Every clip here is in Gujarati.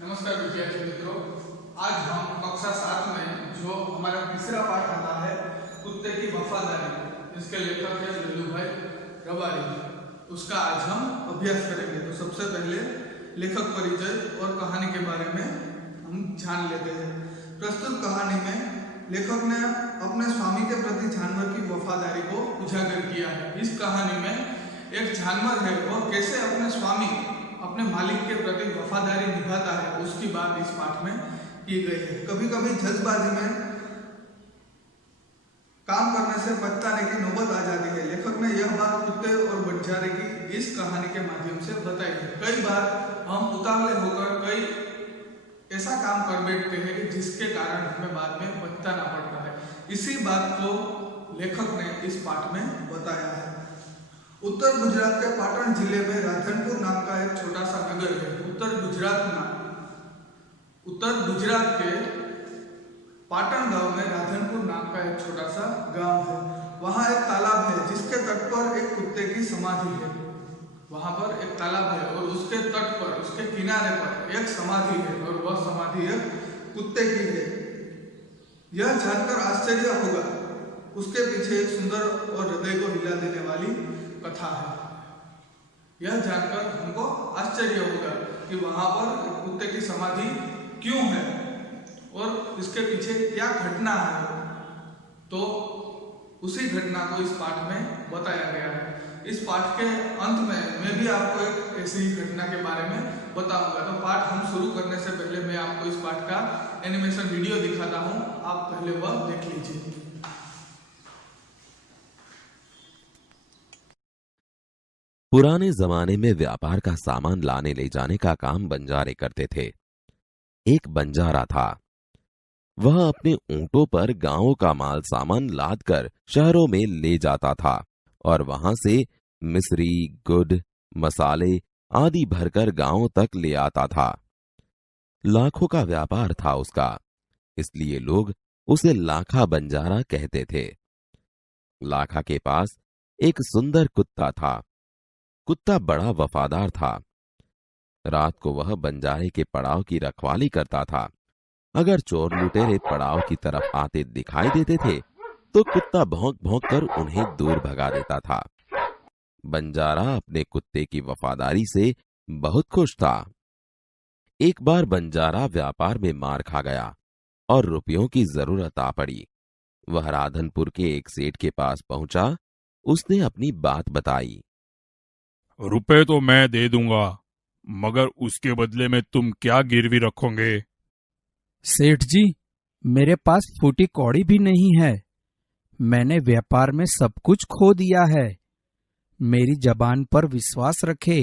नमस्कार विद्यार्थी मित्रों, आज हम कक्षा 7 में जो हमारा तीसरा पाठ आता है कुत्ते की वफादारी, जिसके लेखक है लल्लू भाई रबारी, उसका आज हम अभ्यास करेंगे। तो सबसे पहले लेखक परिचय और कहानी के बारे में हम जान लेते हैं। प्रस्तुत कहानी में लेखक ने अपने स्वामी के प्रति जानवर की वफादारी को उजागर किया है। इस कहानी में एक जानवर है और कैसे अपने स्वामी अपने मालिक के प्रति वफादारी निभाता है, उसकी बात इस पाठ में की गई है। कभी कभी जल्दबाजी में काम करने से पछताने की नौबत आ जाती है। लेखक ने यह बात कुत्ते और बंजारे की इस कहानी के माध्यम से बताई है। कई बार हम उतावले होकर कई ऐसा काम कर बैठते हैं कि जिसके कारण हमें बाद में पछताना पड़ता है। इसी बात को लेखक ने इस पाठ में बताया है। उत्तर गुजरात के पाटण जिले में राधनपुर नाम का एक छोटा सा नगर है। उत्तर गुजरात के पाटण गांव में राधनपुर नाम का एक छोटा सा गांव है। वहां एक तालाब है जिसके तट पर एक कुत्ते की समाधि है। वहां पर एक तालाब है और उसके तट पर, उसके किनारे पर एक समाधि है और वह समाधि एक कुत्ते की है। यह जानकर आश्चर्य होगा, उसके पीछे एक सुंदर और हृदय को हिला देने वाली कथा है। यह जानकर हमको आश्चर्य होगा कि वहां पर कुत्ते की समाधि क्यों है और इसके पीछे क्या घटना है। तो उसी घटना को इस पाठ में बताया गया है। इस पाठ के अंत में मैं भी आपको एक ऐसी ही घटना के बारे में बताऊंगा। तो पाठ हम शुरू करने से पहले मैं आपको इस पाठ का एनिमेशन वीडियो दिखाता हूं, आप पहले वह देख लीजिए। पुराने जमाने में व्यापार का सामान लाने ले जाने का काम बंजारे करते थे। एक बंजारा था। वह अपने ऊंटों पर गांवों का माल सामान लाद कर शहरों में ले जाता था और वहां से मिश्री, गुड़, मसाले आदि भरकर गांवों तक ले आता था। लाखों का व्यापार था उसका, इसलिए लोग उसे लाखा बंजारा कहते थे। लाखा के पास एक सुंदर कुत्ता था। कुत्ता बड़ा वफादार था। रात को वह बंजारे के पड़ाव की रखवाली करता था। अगर चोर लुटेरे पड़ाव की तरफ आते दिखाई देते थे तो कुत्ता भौंक भौंक कर उन्हें दूर भगा देता था। बंजारा अपने कुत्ते की वफादारी से बहुत खुश था। एक बार बंजारा व्यापार में मार खा गया और रुपयों की जरूरत आ पड़ी। वह राधनपुर के एक सेठ के पास पहुंचा। उसने अपनी बात बताई। रुपए तो मैं दे दूंगा, मगर उसके बदले में तुम क्या गिरवी रखोगे? सेठ जी, मेरे पास फूटी कौड़ी भी नहीं है। मैंने व्यापार में सब कुछ खो दिया है। मेरी जबान पर विश्वास रखे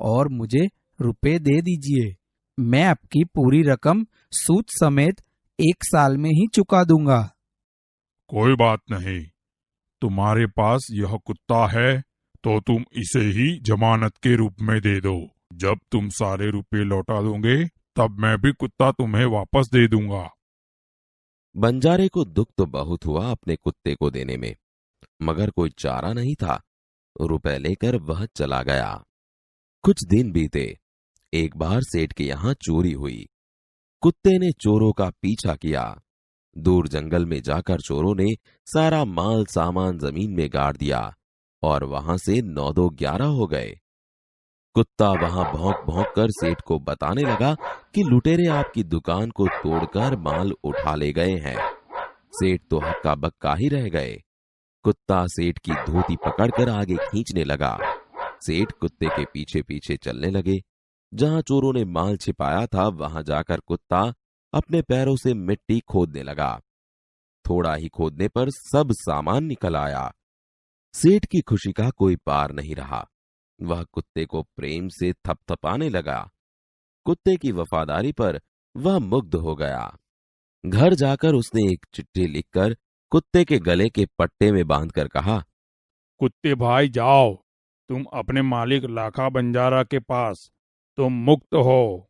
और मुझे रुपए दे दीजिए। मैं आपकी पूरी रकम सूद समेत 1 साल में ही चुका दूंगा। कोई बात नहीं, तुम्हारे पास यह कुत्ता है तो तुम इसे ही जमानत के रूप में दे दो। जब तुम सारे रुपए लौटा दोगे तब मैं भी कुत्ता तुम्हें वापस दे दूंगा। बंजारे को दुख तो बहुत हुआ अपने कुत्ते को देने में, मगर कोई चारा नहीं था। रुपए लेकर वह चला गया। कुछ दिन बीते। एक बार सेठ के यहां चोरी हुई। कुत्ते ने चोरों का पीछा किया। दूर जंगल में जाकर चोरों ने सारा माल सामान जमीन में गाड़ दिया और वहां से 9-2-11 हो गए। कुत्ता वहां भौंक भौंक कर सेठ को बताने लगा कि लुटेरे आपकी दुकान को तोड़कर माल उठा ले गए हैं। सेठ तो हक्का बक्का ही रह गए। कुत्ता सेठ की धोती पकड़कर आगे खींचने लगा। सेठ कुत्ते के पीछे पीछे चलने लगे। जहां चोरों ने माल छिपाया था वहां जाकर कुत्ता अपने पैरों से मिट्टी खोदने लगा। थोड़ा ही खोदने पर सब सामान निकल आया। सेठ की खुशी का कोई पार नहीं रहा। वह कुत्ते को प्रेम से थपथपाने लगा। कुत्ते की वफादारी पर वह मुग्ध हो गया। घर जाकर उसने एक चिट्ठी लिखकर कुत्ते के गले के पट्टे में बांधकर कहा, कुत्ते भाई जाओ, तुम अपने मालिक लाखा बंजारा के पास, तुम मुक्त हो।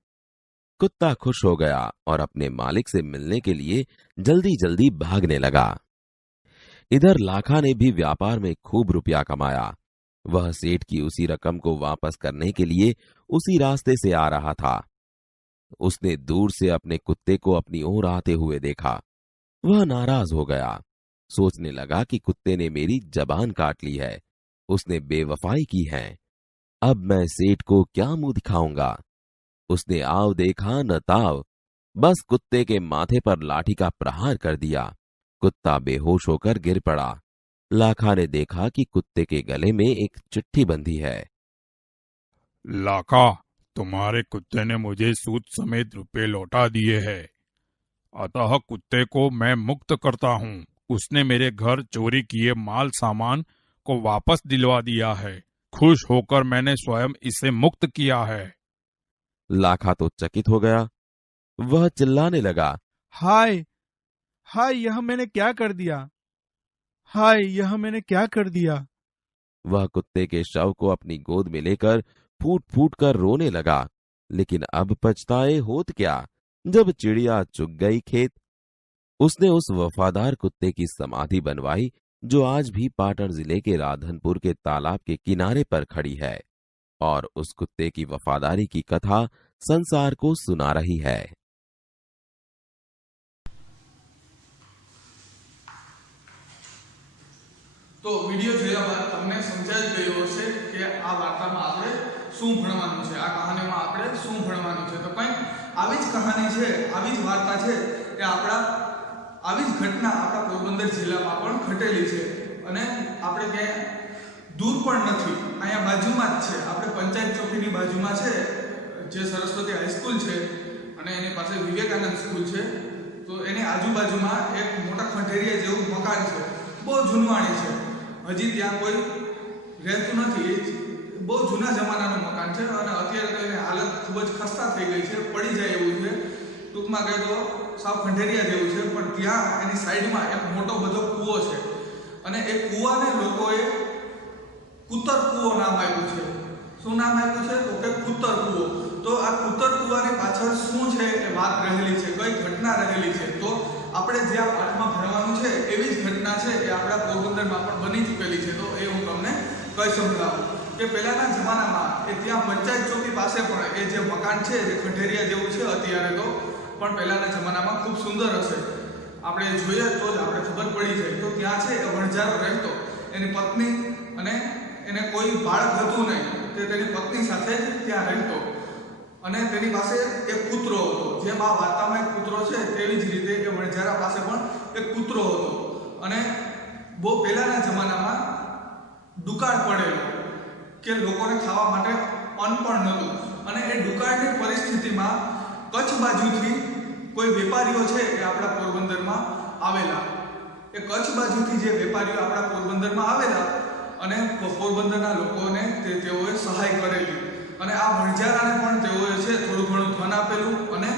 कुत्ता खुश हो गया और अपने मालिक से मिलने के लिए जल्दी जल्दी भागने लगा। इधर लाखा ने भी व्यापार में खूब रुपया कमाया। वह सेठ की उसी रकम को वापस करने के लिए उसी रास्ते से आ रहा था। उसने दूर से अपने कुत्ते को अपनी ओर आते हुए देखा। वह नाराज हो गया। सोचने लगा कि कुत्ते ने मेरी जबान काट ली है, उसने बेवफाई की है। अब मैं सेठ को क्या मुंह दिखाऊंगा। उसने आव देखा न ताव, बस कुत्ते के माथे पर लाठी का प्रहार कर दिया। कुत्ता बेहोश होकर गिर पड़ा। लाखा ने देखा कि कुत्ते के गले में एक चिट्ठी बंधी है। लाखा, तुम्हारे कुत्ते ने मुझे सूद समेत रुपए लौटा दिए हैं, अतः कुत्ते को मैं मुक्त करता हूँ। उसने मेरे घर चोरी किए माल सामान को वापस दिलवा दिया है। खुश होकर मैंने स्वयं इसे मुक्त किया है। लाखा तो चकित हो गया। वह चिल्लाने लगा, हाय हाय, यह मैंने क्या कर दिया, हाय यह मैंने क्या कर दिया। वह कुत्ते के शव को अपनी गोद में लेकर फूट फूट कर रोने लगा। लेकिन अब पछताए होत क्या, जब चिड़िया चुग गई खेत। उसने उस वफादार कुत्ते की समाधि बनवाई, जो आज भी पाटन जिले के राधनपुर के तालाब के किनारे पर खड़ी है, और उस कुत्ते की वफादारी की कथा संसार को सुना रही है। તો વિડિયો જોયા બાદ તમને સમજાઈ ગયો હશે કે આ વાર્તામાં આપણે શું ભણવાનું છે, આ કહાનીમાં આપણે શું ભણવાનું છે। તો કંઈક આવી જ કહાની છે, આવી જ વાર્તા છે કે આવી જ ઘટના આપણા પોરબંદર જિલ્લામાં પણ ઘટેલી છે અને આપણે ક્યાંય દૂર પણ નથી, અહીંયા બાજુમાં જ છે। આપણે પંચાયત ચોકીની બાજુમાં છે જે સરસ્વતી હાઈસ્કૂલ છે અને એની પાસે વિવેકાનંદ સ્કૂલ છે। તો એની આજુબાજુમાં એક મોટા ખંડેરિયા જેવું મકાન છે, બહુ જૂનવાણી છે, હજી ત્યાં કોઈ રહેતું નથી। બહુ જૂના જમાનાનું મકાન છે અને અત્યારે તો એની હાલત ખૂબ જ ખસ્તા થઈ ગઈ છે, પડી જાય એવું છે। ટૂંકમાં કહે તો સાવ ખંડેરિયા જેવું છે, પણ ત્યાં એની સાઈડમાં એક મોટો બધો કૂવો છે અને એ કૂવાને લોકોએ કૂતર કૂવો નામ આપ્યું છે। શું નામ આપ્યું છે? તો કે કૂતર કૂવો। તો આ કૂતર કૂવાની પાછળ શું છે એ વાત રહેલી છે, કઈ ઘટના રહેલી છે। તો આપણે જે આ પાઠમાં ભણવાનું છે એવી જ ઘટના છે એ આપણા પોરબંદરમાં પણ બની ચૂકેલી છે। તો એ હું તમને કહી સમજાવું કે પહેલાના જમાનામાં એ ત્યાં પંચાયત ચોકી પાસે પણ એ જે મકાન છે જે ખંડેરિયા જેવું છે અત્યારે તો, પણ પહેલાના જમાનામાં ખૂબ સુંદર હશે, આપણે જોઈએ તો જ આપણે ખબર પડી જાય। તો ત્યાં છે એ વણઝારો રહેતો, એની પત્ની અને એને કોઈ બાળક હતું નહીં, તે તેની પત્ની સાથે જ ત્યાં રહેતો અને તેની પાસે એક કૂતરો હતો। જેમ આ વાર્તામાં એક કૂતરો છે તેવી જ રીતે એ વણઝારા પાસે પણ એક કૂતરો હતો અને બહુ પહેલાના જમાનામાં દુકાળ પડેલો કે લોકોને ખાવા માટે અન્ન પણ નહોતું અને એ દુકાળની પરિસ્થિતિમાં કચ્છ બાજુથી કોઈ વેપારીઓ છે એ આપણા પોરબંદરમાં આવેલા। એ કચ્છ બાજુથી જે વેપારીઓ આપણા પોરબંદરમાં આવેલા અને પોરબંદરના લોકોને તેઓએ સહાય કરેલી અને આ વણઝારાને પણ તેઓએ છે થોડું ઘણું ધન આપેલું અને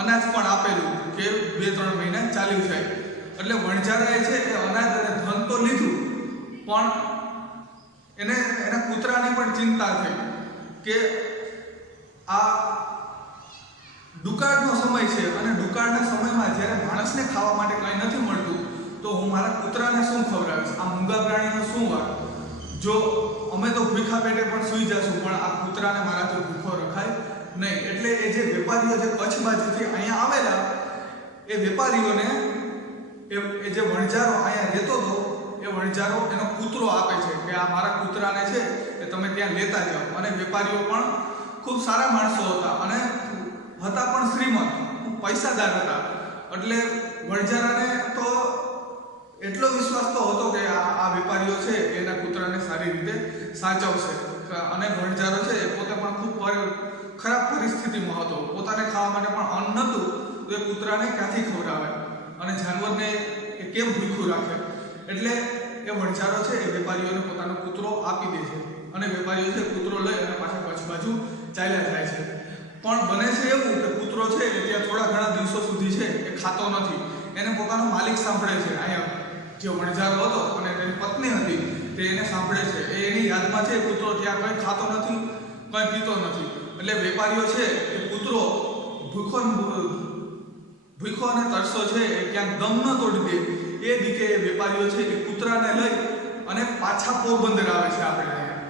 અનાજ પણ આપેલું કે 2-3 મહિના ચાલ્યું જાય। એટલે વણઝારાએ છે એ અનાજ અને ધન તો લીધું, પણ એના કૂતરાની પણ ચિંતા થઈ કે આ દુકાળનો સમય છે અને દુકાળના સમયમાં જ્યારે માણસને ખાવા માટે કંઈ નથી મળતું તો હું મારા કૂતરાને શું ખવડાવીશ, આ મૂંગા પ્રાણીનો શું વાત। જો અમે તો ભૂખા પેટે પણ સૂઈ જશું, પણ આ કૂતરાને મારાથી ભૂખો રખાય નહીં। એટલે એ જે વેપારીઓ જે કચ્છ બાજુથી અહીંયા આવેલા એ વેપારીઓને એ જે વણઝારો અહીંયા રહેતો હતો એ વણઝારો એનો કૂતરો આપે છે કે આ મારા કૂતરાને છે એ તમે ત્યાં લેતા જાઓ। અને વેપારીઓ પણ ખૂબ સારા માણસો હતા અને હતા પણ શ્રીમંત, પૈસાદાર હતા। એટલે વણઝારાને તો એટલો વિશ્વાસ તો હતો કે આ વેપારીઓ છે એના કૂતરાને સારી રીતે સાચવશે અને વણઝારો છે એ પોતે પણ ખૂબ ખરાબ પરિસ્થિતિમાં હતો, પોતાને ખાવા માટે પણ અન્ન નહોતું તો એ કૂતરાને ક્યાંથી ખવડાવે અને જાનવરને એ કેમ ભૂખ્યું રાખે। એટલે એ વણઝારો છે એ વેપારીઓને પોતાનો કૂતરો આપી દે છે અને વેપારીઓ છે કૂતરો લઈ અને પાછા કચ્છ બાજુ ચાલ્યા જાય છે। પણ બને છે એવું કે કૂતરો છે એ ત્યાં થોડા ઘણા દિવસો સુધી છે એ ખાતો નથી, એને પોતાનો માલિક સાંભળે છે। અહીંયા જે વણઝારો હતો અને તેની પત્ની હતી તે એને સાંભળે છે, એ એની યાદમાં છે કૂતરો ત્યાં કંઈ ખાતો નથી, કંઈ પીતો નથી। એટલે વેપારીઓ છે એ કૂતરો ભૂખો અને તરસો છે એ ક્યાંક દમ ન તોડી દે એ દીકે એ વેપારીઓ છે એ કૂતરાને લઈ અને પાછા પોરબંદર આવે છે આપણે અહીંયા।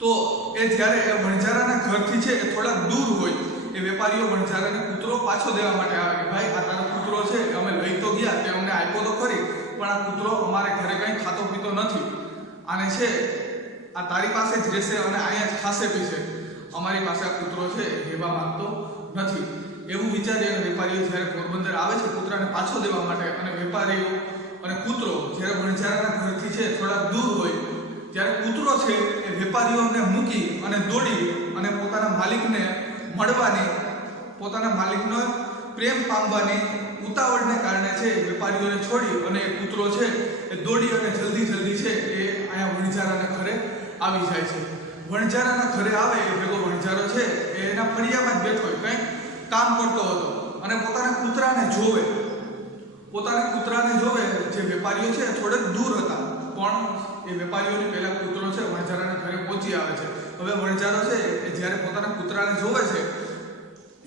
તો એ જ્યારે એ વણઝારાના ઘરથી છે એ થોડાક દૂર હોય એ વેપારીઓ વણઝારાને કૂતરો પાછો દેવા માટે આવે કે ભાઈ આ તારો કૂતરો છે, અમે લઈ તો ગયા, તે અમને આપ્યો તો ખરી, પણ આ કૂતરો અમારે ઘરે કંઈ ખાતો પીતો નથી, આને છે આ તારી પાસે જ રહેશે અને અહીંયા જ ખાશે પીશે, અમારી પાસે આ કૂતરો છે એવા માંગતો નથી. એવું વિચારી અને વેપારીઓ જ્યારે પોરબંદર આવે છે કૂતરાને પાછો દેવા માટે, અને વેપારીઓ અને કૂતરો જ્યારે વણઝારાના ઘરથી છે થોડા દૂર હોય ત્યારે કૂતરો છે એ વેપારીઓને મૂકી અને દોડી અને પોતાના માલિકને મળવાની, પોતાના માલિકનો પ્રેમ પામવાની ઉતાવળને કારણે છે વેપારીઓને છોડી અને એ કૂતરો છે એ દોડી અને જલ્દી છે એ અહીંયા વણઝારાના ઘરે આવી જાય છે. વણઝારાના ઘરે આવે એ ભેગો વણઝારો છે એ એના ફળિયામાં જ બેઠો હોય, કંઈક કામ કરતો હતો અને પોતાના કૂતરાને જોવે. જે વેપારીઓ છે થોડેક દૂર હતા, પણ એ વેપારીઓની પહેલા કૂતરો છે વણઝારાના ઘરે પહોંચી આવે છે. હવે વણઝારો છે એ જ્યારે પોતાના કૂતરાને જોવે છે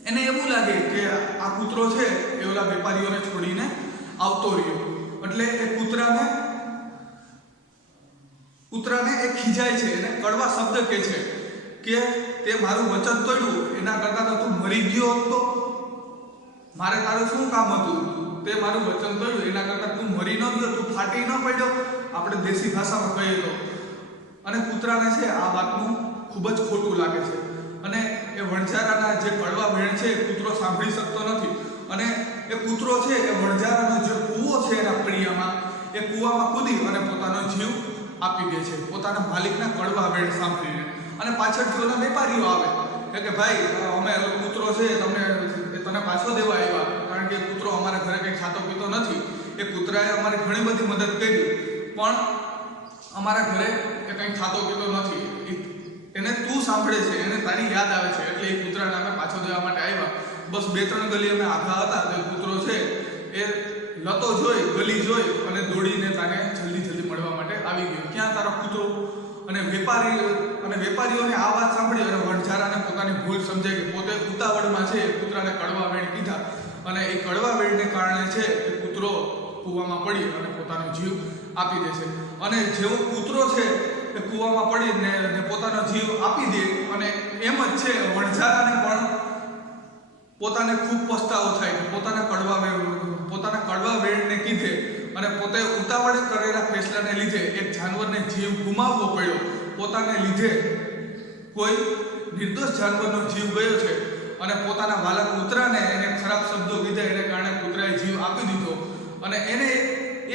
એને એવું લાગે કે આ કૂતરો છે એ ઓલા વેપારીઓને છોડીને આવતો રહ્યો, એટલે એ કૂતરાને એ ખીજાય છે, એને કડવા શબ્દ કહે છે કે તે મારું વચન તોડ્યું, એના કરતાં તો તું મરી ગયો હતો, મારે તારું શું કામ હતું, તે મારું વચન તોડ્યું, એના કરતાં તું મરી ન ગયો, તું ફાટી ન પડ્યો, આપણે દેશી ભાષામાં કહીએ તો. અને કૂતરાને છે આ વાતનું ખૂબ જ ખોટું લાગે છે, અને એ વણઝારાના જે કડવા વેણ છે એ કૂતરો સાંભળી શકતો નથી, અને એ કૂતરો છે એ વણઝારાનો જે કૂવો છે એના ફળિયામાં, એ કૂવામાં કૂદી અને પોતાનો જીવ આપી દે છે પોતાના માલિકના કડવા વેણ સાંભળીને. અને પાછળથી ઓલા વેપારીઓ આવે કે ભાઈ અમે કૂતરો છે તને પાછો દેવા આવ્યા, કારણ કે કૂતરો અમારા ઘરે કંઈ ખાતો પીતો નથી, એ કૂતરાએ અમારી ઘણી બધી મદદ કરી, પણ અમારા ઘરે એ કંઈ ખાતો પીતો નથી, એને તું સાંભળે છે, એને તારી યાદ આવે છે, એટલે એ કૂતરાને અમે પાછો દેવા માટે આવ્યા. બસ 2-3 ગલી અમે આઘા હતા તો કૂતરો છે એ લતો જોઈ, ગલી જોઈ અને દોડીને તાને જલ્દી મળવા માટે આવી ગયો. ક્યાં તારો કૂતરો? અને વેપારીઓને આ વાત સાંભળી અને વણઝારાને પોતાની ભૂલ સમજાય કે પોતે ઉતાવળમાં છે કૂતરાને કડવા વેણ કીધા, અને એ કડવા વેણને કારણે છે એ કૂતરો કૂવામાં પડી અને પોતાનો જીવ આપી દે છે. અને જેવો કૂતરો છે એ કૂવામાં પડીને પોતાનો જીવ આપી દે, અને એમ જ છે વણઝારાને પણ પોતાને ખૂબ પસ્તાવો થાય, પોતાના કડવા વેણને કીધે અને પોતે ઉતાવળે કરેલા ફેસલાને લીધે એક જાનવરને જીવ ગુમાવવો પડ્યો, પોતાને લીધે કોઈ નિર્દોષ જાનવરનો જીવ ગયો છે, અને પોતાના વાલા કૂતરાને એને ખરાબ શબ્દો કીધા એને કારણે કૂતરાએ જીવ આપી દીધો. અને એને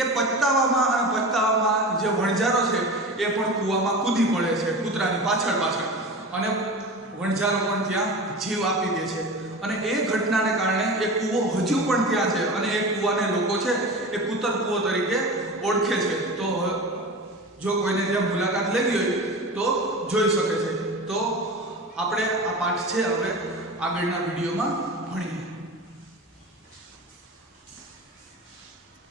એ પછતાવામાં જે વણઝારો છે એ પણ કૂવામાં કૂદી પડે છે કૂતરાની પાછળ, અને વણઝારો પણ ત્યાં જીવ આપી દે છે. અને એ ઘટનાને કારણે એ કૂવો હજુ પણ ત્યાં છે, અને એ કૂવાને લોકો છે એ કૂતર કૂવો તરીકે ઓળખે છે. તો જો કોઈને ત્યાં મુલાકાત લેવી હોય તો જોઈ શકે છે. તો આપણે આ પાઠ છે હવે આગળના વિડીયોમાં ભણીએ.